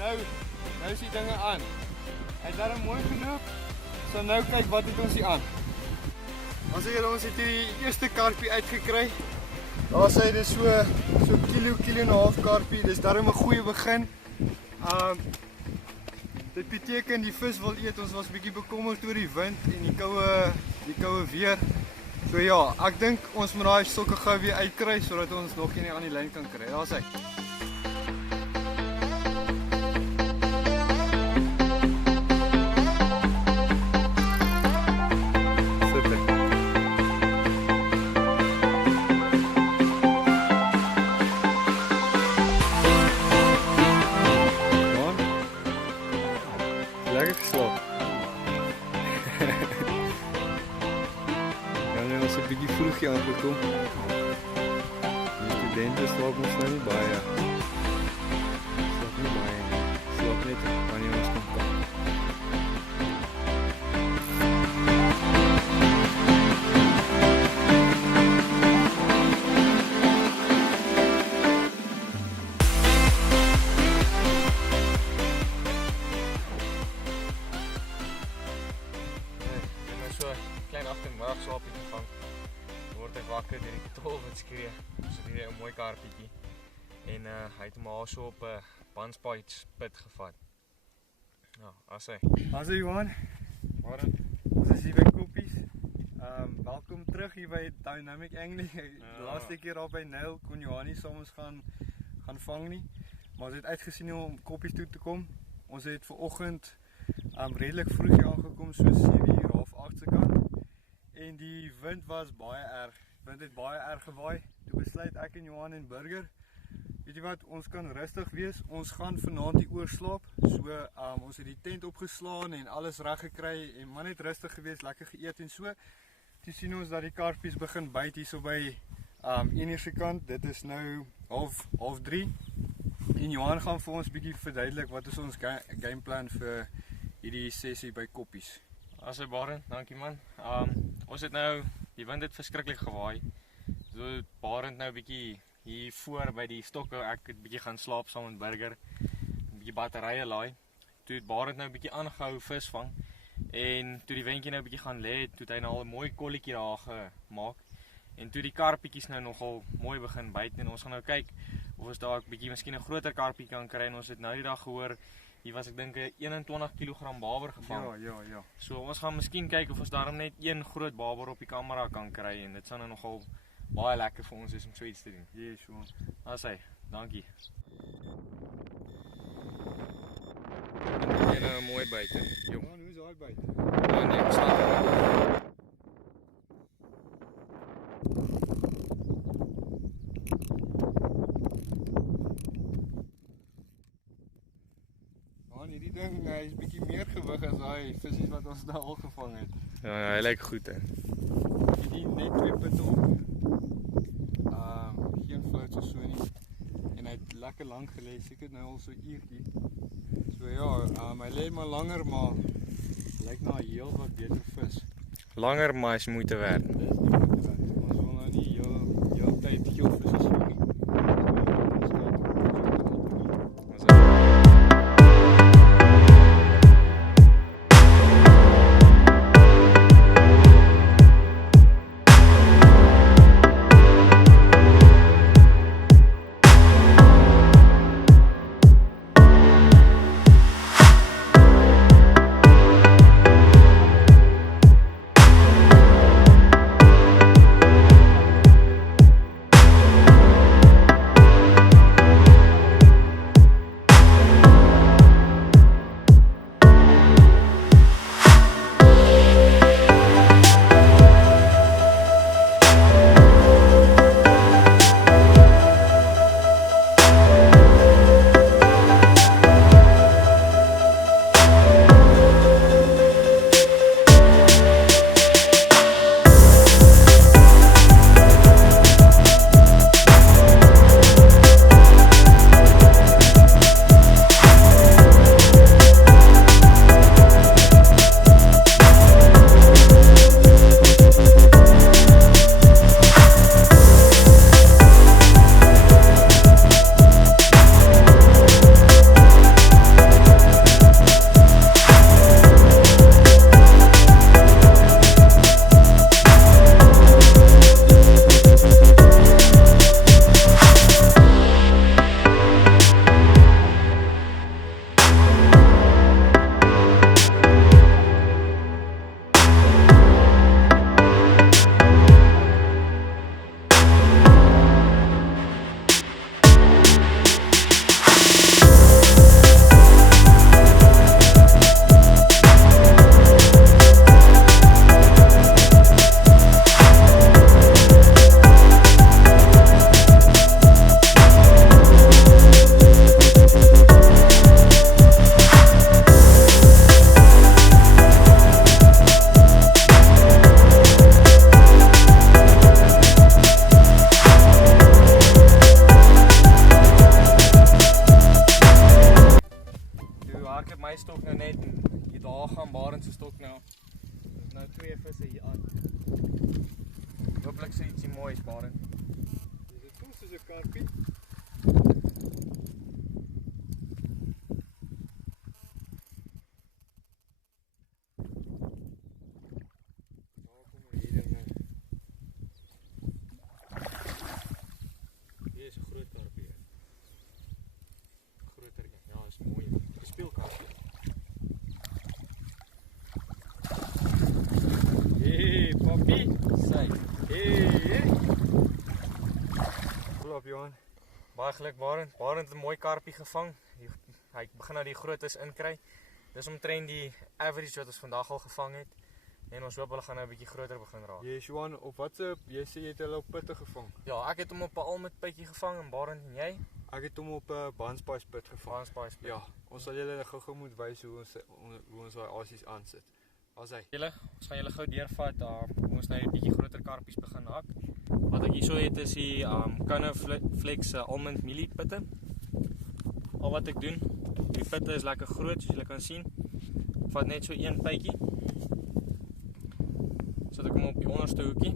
Nou is die dinge aan. Hy het daar mooi geloop. So nou kyk wat het ons hier aan. Ons het hier die eerste karpie uitgekry. Daar sê dit so kilo en 'n half karpie. Dis darem 'n goeie begin. Dit beteken die vis wil eet. Ons was bietjie bekommerd oor die wind en die koue weer. So ja, ek dink ons moet daai stokke gou weer uitkry sodat ons nog een aan die lyn kan kry. Daar's hy. Lekker geslapen. Ja, nu was een beetje vroegje aangekomen. De studenten slapen ons nou niet bij. Ja. Slaap niet bij. Slaap niet wanneer ons komt komen. Klein achtermiddagslaapje gevang. Dan word ek wakker deur die tol wat skree. Ons het hier 'n mooi karpietjie. En hy het hom al so op 'n bandspit gevat. Nou, as hy. Hallo Johan. Môre. Ons is hier by Koppies. Welkom terug hier by Dynamic Angling. Die laaste keer daar by Nyl kon Johanie soms gaan vang nie. Maar ons het uitgesien om Koppies toe te kom. Ons het vanoggend redelik vroeg hier aangekom, so 7:30 of 8 se kant. En die wind was baie erg. Wind het baie erg gewaai. Toe besluit ek en Johan en Burger, weet jy wat, ons kan rustig wees. Ons gaan vanaand hier oorslaap. So ons het die tent opgeslaan en alles reg gekry en maar net rustig gewees, lekker geëet en so. Toe sien ons dat die karpies begin byt hier so by 1:00 se kant. Dit is nou half 3. En Johan gaan vir ons bietjie verduidelik wat is ons gameplan vir hierdie sessie by Koppies. As hy Barend, dankie man. Ons het nou, die wind het verskriklik gewaai. So Barend nou bietjie hier voor by die stokke, ek het bietjie gaan slaap saam met Burger. Bietjie batterye laai. Toe het Barend nou bietjie aangehou visvang. En toe die windjie nou bietjie gaan lê, toe het hy nou al 'n mooi kolletjie daar gemaak. En toe die karpietjies nou nogal mooi begin byt en ons gaan nou kyk of ons daar bietjie miskien 'n groter karpie kan kry. En ons het nou die dag gehoor hier was ek dink 'n 21 kg baber gevang. Ja. So ons gaan miskien kyk of ons daarom net een groot baber op die kamera kan kry en dit sal nou nogal baie lekker vir ons is om so iets te doen. Ja, so. As hy, dankie. En 'n mooi byt. Ja, hoe is daai byt? Ja, nee, ons staan. Hierdie ding, hy is bietjie meer gewig as daai visse wat ons nou al gevang het. Ja, hy lyk goed hè. Die net 2 putte op. Geen fout so nie. En hy het lekker lank gelê, seker nou al so 'n uurtjie. So ja, hy lê maar langer, maar lyk na 'n heel wat beter vis. Langer maar is moeite werd. Dis nie moeite werd. Ons wil nou nie heel tyd heel visse vang nie. Ek het my stok nou net en hier daar gaan Barend se stok nou. Dis nou 2 visse hier aan. Hooplik sê ietsie moois Barend. Dit voel soos 'n karpie. Hier is 'n groot karpie. Groter een. Ja, is mooi. Speelkarpie. Hey, papi. Sy. Hey. Klop Johan. Baie geluk Barend. Barend het 'n mooi karpie gevang. Hy begin nou die grootes inkry. Dis omtrent die average wat ons vandag al gevang het. En ons hoop hulle gaan nou 'n bietjie groter begin raak. Yes, Johan, op watse jy sê jy het hulle op putte gevang? Ja, ek het hom op 'n almetpitjie gevang en Barend en jy? Ek het hom op 'n Banspaas put gevang. Banspaas put. Ja, ons sal julle gou-gou moet wys hoe ons daai asies aansit. As hy. Ons gaan julle gou deurvat. Ons nou 'n bietjie groter karpies begin hak. Wat ek hierso het is die Canna Flex almond mielie pitte. Al wat ek doen, die pitte is lekker groot soos julle kan sien. Vat net so een pytjie. Sit ek hom op die onderste hoekie.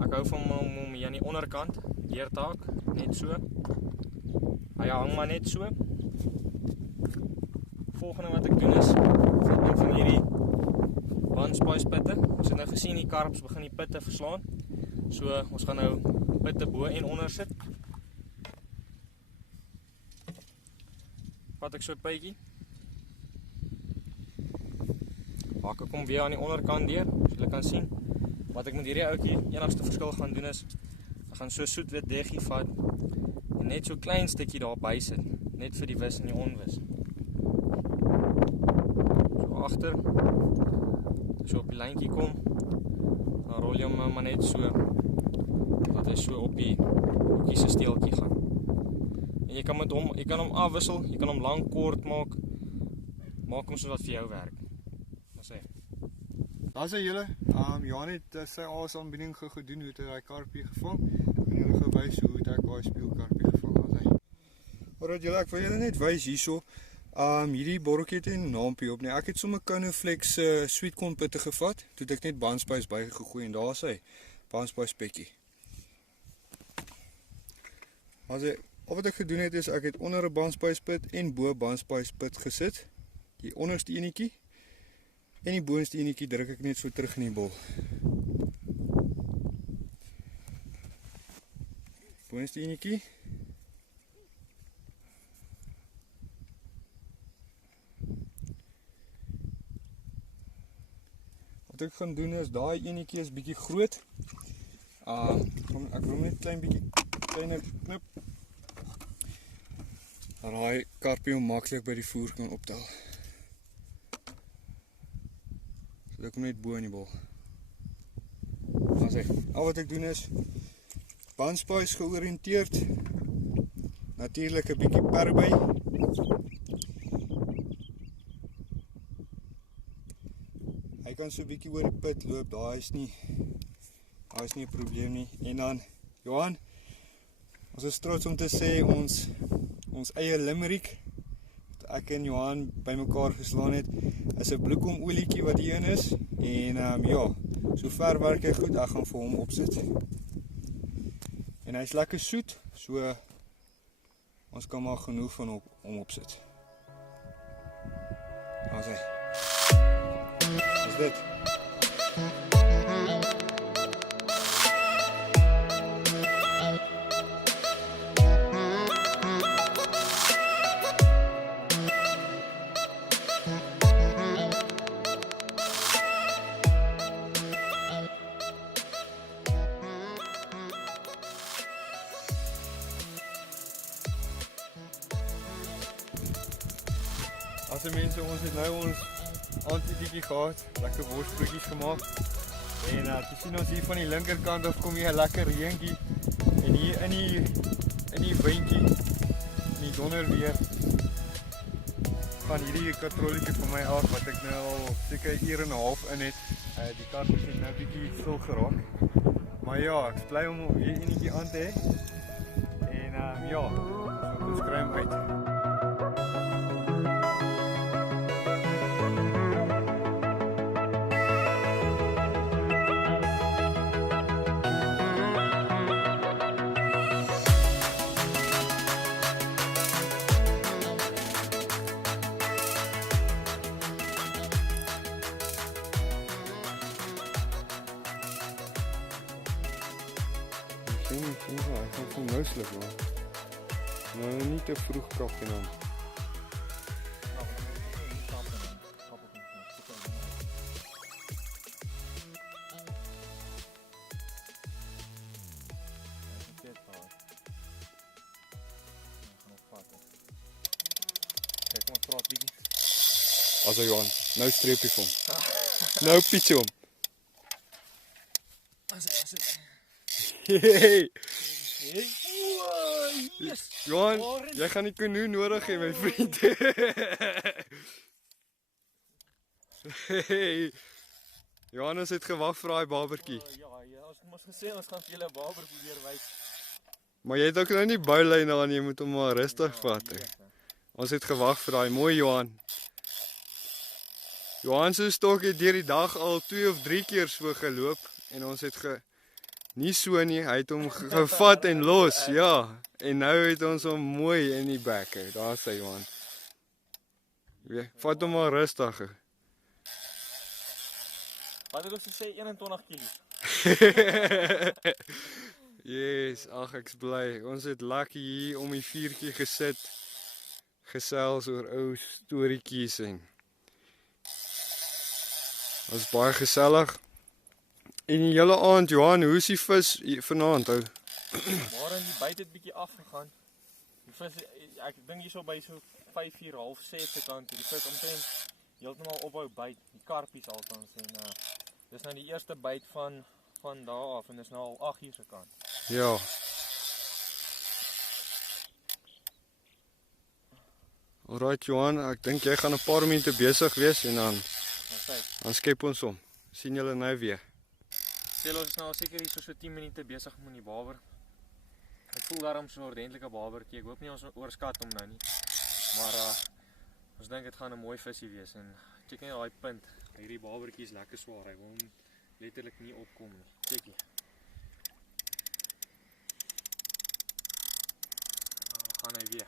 Ek hou van hom hier aan die onderkant deur te hak, net so. Hy hang maar net so. Volgende wat ek doen is, vat nou van hierdie Banspaas pitte. Ons het nou gesien die karps begin die pitte verslaan. So ons gaan nou pitte bo en onder sit. Vat ek so 'n pytjie. Hak ek hom weer aan die onderkant deur, soos julle kan sien. Wat ek met hierdie ouetjie enigste verskil gaan doen is, ek gaan so soetwit deggie vat en net so klein stukkie daar by sit, net vir die wis en die onwis. So agter, so op die lyntjie kom, dan rol jy hom maar net so, dat hy so op die hoekie se steeltjie gaan. En jy kan hom afwissel, jy kan hom lank kort maak, maak ons wat vir jou werk. Wat sê? Daar sê julle, Johan het sy aanbieding gedoen, hoe het hy karpie gevang, en julle gewys hoe het ek daai speelkarpie gevang, daar sê. Alright julle, ek wil julle net wys hierso, hierdie borreltjie het 'n naampie op, nee, ek het sommer Carniflex sweet corn pitte gevat, toe het ek net bandspice bygegooi, en daar sê, bandspice pekkie. Daar sê, al wat ek gedoen het is, ek het onder 'n bandspice pit en bo bandspice pit gesit, die onderste enetjie, en die boonste enetjie druk ek net so terug in die bol. Boonste enetjie. Wat ek gaan doen is, daai enetjie is bietjie groot. Ek wil net klein bietjie kleiner knip. Dat daai karpie hom maklik by die voer kan optel. So ek kom net bo in die bol. Dan sê, al wat ek doen is bandspice georiënteerd. Natuurlik 'n bietjie perby. Hy kan so 'n bietjie oor die pit loop, daar is nie 'n probleem nie. En dan Johan, ons is trots om te sê ons eie limerick wat ek en Johan bymekaar geslaan het, is 'n bloekomolietjie wat hierin is. En ja, so ver werk hy goed, ek gaan vir hom opsit. En hy's lekker soet, so ons kan maar genoeg van hom opsit. Daar's hy. Is dit? As mense, ons het nou ons aandetjie gehad, lekker worsbroodjies gemaak. En jy sien ons hier van die linkerkant af kom hier 'n lekker reentjie. En hier in die windjie, in die donder weer, gaan hierdie katrolletjie van my af wat ek nou al seker 'n uur en 'n half in het. Die kar het nou bietjie stil geraak. Maar ja, ek is bly om hier enetjie aan te hê. En ja, ons kry hom uit. Ek gaan van nou sluk maar. Nou nie te vroeg kap en dan. Kijk, kom ons praat bietjie. As hy Johan, nou streep jy vir hom. Nou piet jy hom. Hey. Johan, jy gaan die kanoe nodig hê my vriend. Hey. Johannes het gewag vir daai babertjie. Ja, ons het mos gesê ons gaan vir julle 'n baber probeer wys. Maar jy het ook nou nie boulyn aan, jy moet hom maar rustig vat. Ons het gewag vir daai mooi Johan. Johan se stok het deur die dag al 2 of 3 keer so geloop en ons het nie so nie, hy het hom gevat en los, ja. En nou het ons hom mooi in die bek. Daar sê Johan. Vat hom maar rustig. Wat het ons gesê 21 kg? Yes, ag ek's bly. Ons het lekker hier om die vuurtjie gesit. Gesels oor ou storieetjies en was baie gesellig. En die hele aand, Johan, hoe is die vis vanaand ou? Maar in die byt het bietjie afgegaan. Die vis, ek dink hierso by so 5:30, half 6 se kant, die vis omtrent heeltemal ophou byt, die karpies althans en dis nou die eerste byt van daar af en dis nou al 8:00 se kant. Ja. Alright Johan, ek dink jy gaan 'n paar minute besig wees en dan skep ons hom. Sien julle nou weer. Stel ons is nou al seker hier so 10 minute besig met die baber. Ek voel daarom so 'n ordentlike babertjie. Ek hoop nie ons oorskat hom nou nie. Maar ons dink dit gaan 'n mooi visie wees en kyk net daai punt. Hierdie babertjie is lekker swaar. Hy wil hom letterlik nie opkom nie. Kykie. Gaan hy weer.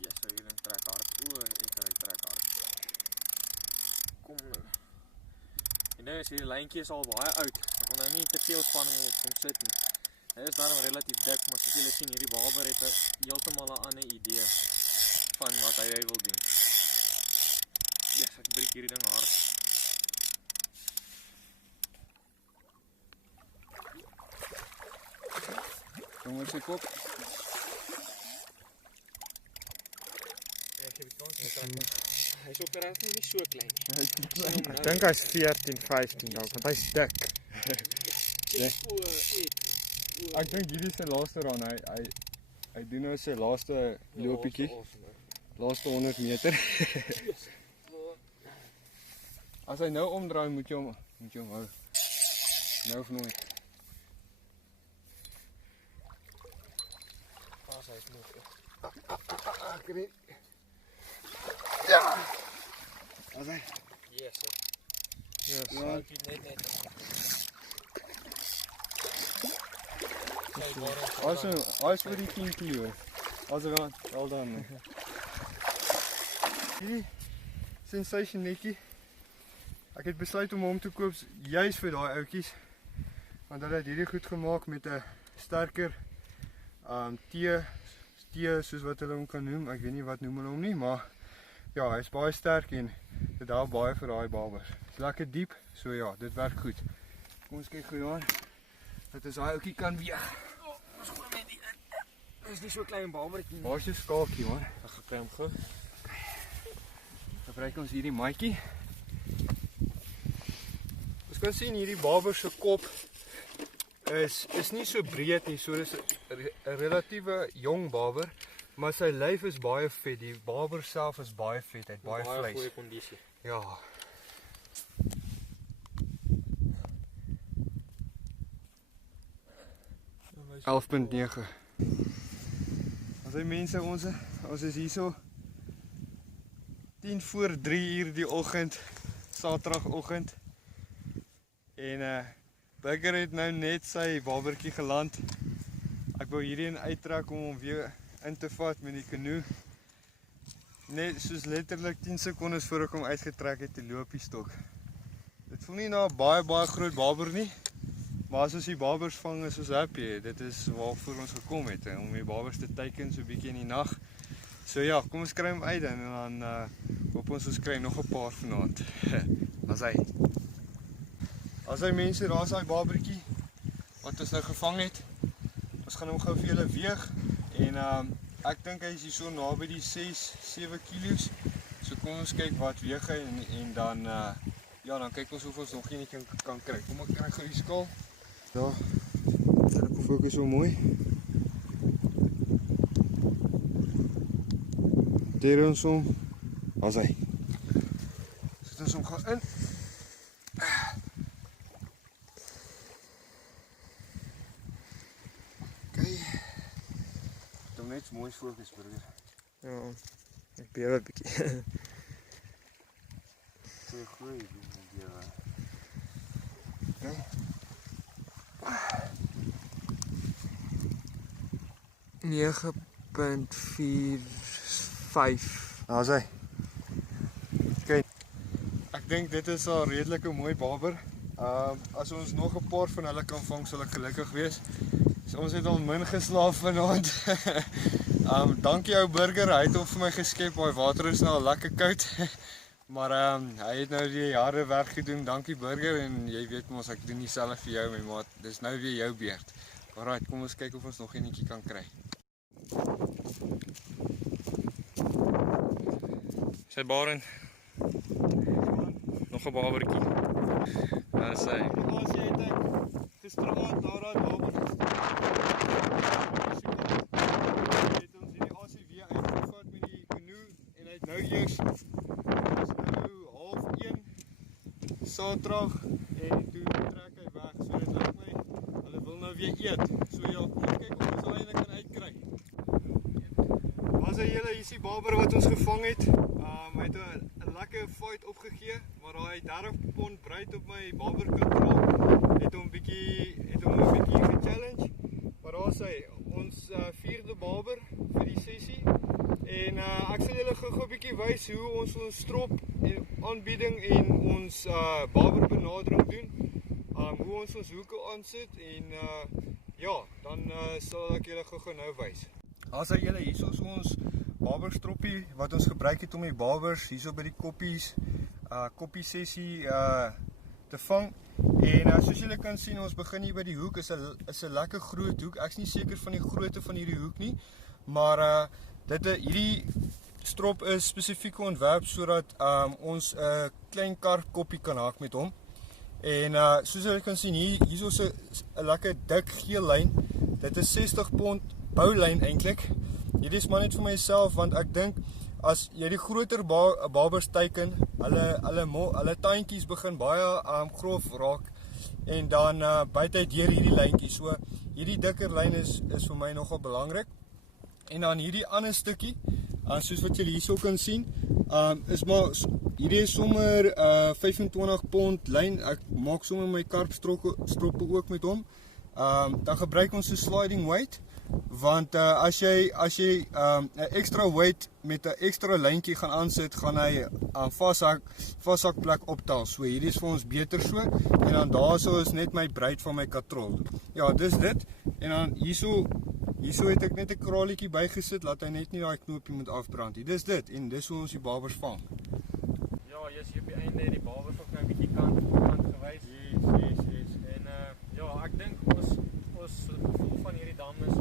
Ja, so hier in trek hard. Ek trek hard. Kom nou. En nou is hierdie lyntjie is al baie oud. Ek wil nou nie te veel spanning op hom sit nie. Hy is daarom relatief dik, maar soos julle sien, hierdie baber het heeltemal 'n ander idee van wat hy wil doen. Ja, ek breek hierdie ding hard. Kom ons sy kop. Ja, ek het kans. Hy is ook regtig nie so klein nie. Ek dink hy's 14, 15 dalk, want hy's dik. Ek dink hierdie is sy laaste run. Hy doen nou sy laaste lopietjie. Laaste 100 meter. As hy nou omdraai, moet jy hom hou. Nou of nooit. Pas hy is moeg. Ek weet. Ja. As hy. Yes. Yes. Ja. Net. Als vir die 10 kilo. As hy al dan. Hierdie sensation netjie. Ek het besluit om hom te koop juis vir daai ouetjies. Want hulle het hierdie goed gemaak met 'n sterker tee soos wat hulle hom kan noem. Ek weet nie wat noem hulle hom nie, maar ja, hy is baie sterk en dit help baie vir daai babers. Is lekker diep, so ja, dit werk goed. Kom ons kyk gou aan. Dat is daai ouetjie kan weeg. Ons gooi net die in. Dit is nie so klein babertjie nie. Waar is jou skaapjie, man? Ek gaan kry hom gou. Gebruik ons hierdie maatjie. Ons kan sien hierdie baber se kop is nie so breed nie, so dis 'n relatiewe jong baber, maar sy lyf is baie vet. Die baber self is baie vet, hy het baie vleis. Goeie kondisie. Ja. Ja, 11.9. As hy mense ons is hierso 10 voor 3 uur die oggend, Saterdagoggend. En Burger het nou net sy babertjie geland. Ek wou hierheen uittrek om hom weer in te vat met die kanoe. Net soos letterlik 10 sekondes voor ek hom uitgetrek het, die loop die stok. Dit voel nie na 'n baie groot baber nie. Maar as ons die babers vang, is ons happy. Dit is waarvoor ons gekom het, om die babers te teiken so 'n bietjie in die nag. So ja, kom ons kry hom uit en dan hoop ons kry nog 'n paar vanaand. As hy mense, daar's daai babertjie wat ons nou gevang het. Ons gaan hom gou vir julle weeg en ek dink hy is hier so naby die 6-7 kilos. So kom ons kyk wat weeg hy en dan ja, dan kyk ons of ons nog enetjie kan kry. Kom ek kry gou die skaal. Ja. Fokus so mooi. Daar ons hom. As hy. Sit ons hom gou in. Okay. Kom net mooi fokus, Burger. Ja, ek beheer 'n bietjie. Goeie idee. Okay. 9.45. Daar's hy. Kyk. Ek dink dit is 'n redelike mooi baber. As ons nog 'n paar van hulle kan vang, sal ek gelukkig wees. So ons het al min geslaap vanaand. Dankie ou Burger, hy het hom vir my geskep. Daai water is nou al lekker koud. Maar hy het nou die harde werk gedoen. Dankie Burger en jy weet mos ek doen dieselfde vir jou my maat. Dis nou weer jou beurt. Alright, kom ons kyk of ons nog enetjie kan kry. Sy Baren. Nog 'n babertjie. Daar is hy. As jy het gisteraand na daai babel gestuur. Het ons hierdie asie weer uitgevat met die canoe en hy het nou eers is nou 12:30 Saterdag en toe trek hy weg. So dit lyk my hulle wil nou weer eet. So ja, kom ons kyk of ons hulle eintlik kan uitkry. Was 'n hele hierdie barber wat ons gevang het. Hy het 'n lekker fight opgegee, maar daai 30 pond bruid op my barberkantoor het hom 'n bietjie gechallenge. Maar daar's hy, ons 4de barber vir die sessie. En ek sal julle gou 'n bietjie wys hoe ons strop en aanbieding en ons barberbenadering doen. Hoe ons hoeke aansit en ja, dan sal ek julle gou nou wys. As hy julle hier is ons barberstroppie wat ons gebruik het om die barbers hierso by die koppie sessie te vang. En soos julle kan sien, ons begin hier by die hoek. Is 'n lekker groot hoek. Ek's nie seker van die grootte van hierdie hoek nie, maar hierdie strop is spesifiek ontwerp sodat ons 'n klein karkoppie kan haak met hom. En soos julle kan sien, hier is 'n lekker dik geel lyn. Dit is 60 pond boulyn eintlik. Hierdie is maar net vir myself, want ek dink as jy die groter barbers teiken, hulle tandjies begin baie grof raak en dan byt hy deur hierdie lyntjie. So hierdie dikker lyn is vir my nogal belangrik. En dan hierdie ander stukkie, soos wat julle hierso kan sien, hierdie is sommer 25 pond lyn. Ek maak sommer my karpstroppe ook met hom. Dan gebruik ons 'n sliding weight, want as jy 'n ekstra weight met 'n ekstra lyntjie gaan aansit, gaan hy vashakplek optel. So hierdie is vir ons beter so. En dan daarso is net my bruid van my katrol. Ja, dis dit. En dan hierso het ek net 'n kraletjie bygesit, laat hy net nie daai knoopie moet afbrand nie. Dis dit en dis hoe ons die barbers vang. Ja, jy's hier op die einde die barbers ook nou 'n bietjie kant gewys. Yes. En ja, ek dink ons gevoel van hierdie dam is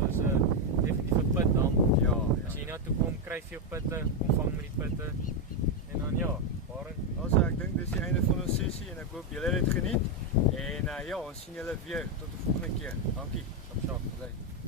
definitief 'n pitdam. Ja. As jy na toe kom, kry jy pitte, kom vang met die pitte. En dan ja, Also ek dink dis die einde van ons sessie en ek hoop julle het dit geniet. En ja, ons sien julle weer tot 'n volgende keer. Dankie. Sap.